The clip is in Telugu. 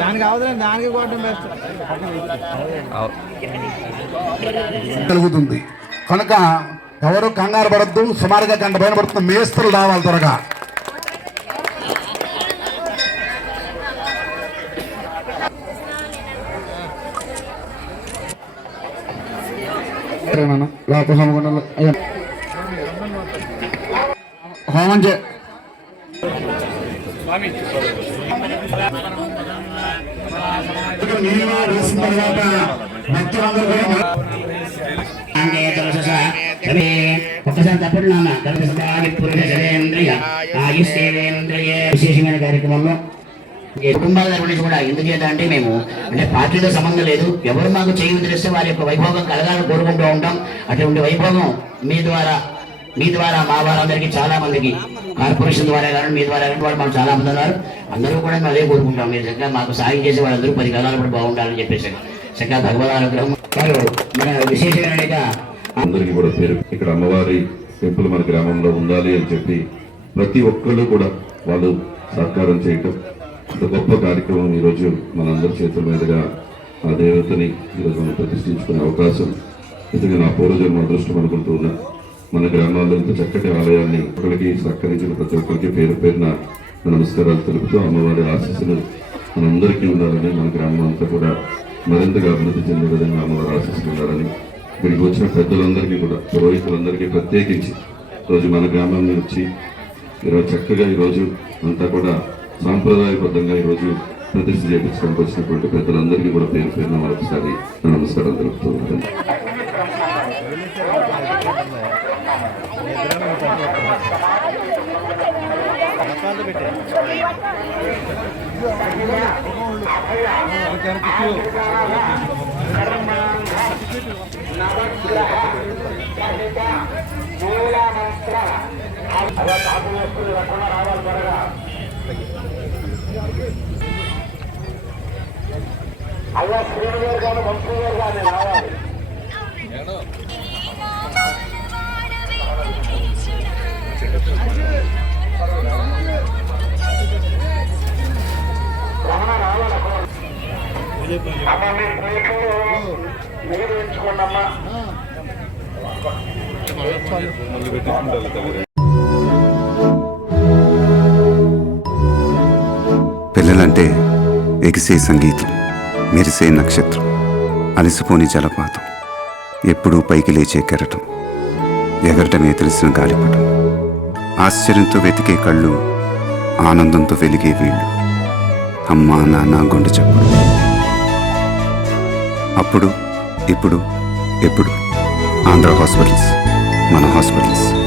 దానికి అవసరం దానికి కలుగుతుంది కనుక ఎవరు కంగారు పడద్దు సుమారుగా గంట పైన పడుతుంది మేస్త్రులు రావాలి త్వరగా. సరేనన్న, లోపల హోమగుండంలో అయ్యా. హోమం చే నీళ్ళు వేసిన తర్వాత భక్తులందరూ కూడా ఒక్కసారి నాన్న పురుష శరేంద్రియ విశేషమైన కార్యక్రమంలో కుటుంబాల తరపు కూడా ఎందుకు అంటే మేము అంటే పార్టీతో సంబంధం లేదు. ఎవరు మాకు చేయి తెలిస్తే వారి యొక్క వైభోగం కలగాలని కోరుకుంటూ ఉంటాం. అటువంటి వైభోగం మీ ద్వారా మీ ద్వారా మా వారందరికీ చాలా మందికి కార్పొరేషన్ ద్వారా కానీ మీ ద్వారా కానీ వాళ్ళు మాకు చాలా మంది ఉన్నారు. అందరూ కూడా మేము అదే కోరుకుంటాం. మీరు చక్కగా మాకు సాయం చేసే వాళ్ళందరూ పది కాలాలు కూడా బాగుండాలని చెప్పేసి చక్కగా భగవద్ అనుగ్రహం. మన విశేషమైన అందరికీ కూడా పేరు. ఇక్కడ అమ్మవారి టెంపుల్ మన గ్రామంలో ఉండాలి అని చెప్పి ప్రతి ఒక్కళ్ళు కూడా వాళ్ళు సహకారం చేయటం ఒక గొప్ప కార్యక్రమం ఈరోజు మనందరి చేతుల మీదుగా ఆ దేవతని ఈరోజు మనం ప్రతిష్ఠించుకునే అవకాశం. నిజంగా నా పూర్వజన్మ అదృష్టం అనుకుంటూ ఉన్నా. మన గ్రామాల్లో ఇంత చక్కటి ఆలయాన్ని ఒకరికి సహకరించిన ప్రతి ఒక్కరికి పేరు పేరున నమస్కారాలు తెలుపుతూ అమ్మవారి ఆశీస్సులు మనందరికీ ఉండాలని మన గ్రామం అంతా కూడా మరింతగా అభివృద్ధి చెందే విధంగా అమ్మవారి ఆశీస్సులు ఉండాలని ఇక్కడికి వచ్చిన పెద్దలందరికీ కూడా పురోహితులందరికీ ప్రత్యేకించి రోజు మన గ్రామం నుంచి ఈరోజు చక్కగా ఈరోజు అంతా కూడా సాంప్రదాయబద్ధంగా ఈరోజు ప్రతిష్ఠ చేయించడానికి వచ్చినటువంటి పెద్దలందరికీ కూడా పేరు పేరున మరొకసారి నా నమస్కారం తెలుపుతూ ఉంటాను పిల్లలంటే ఎగిసే సంగీతం. మెరిసే నక్షత్రం. అలసిపోని జలపాతం. ఎప్పుడూ పైకి లేచే కెరటం. ఎగరటమే తెలిసిన గాలిపటం. ఆశ్చర్యంతో వెతికే కళ్ళు ఆనందంతో వెలిగే వీళ్ళు. అమ్మా నాన్న గుండె చెప్పు అప్పుడు ఇప్పుడు ఎప్పుడు? ఆంధ్ర హాస్పిటల్స్. మన హాస్పిటల్స్.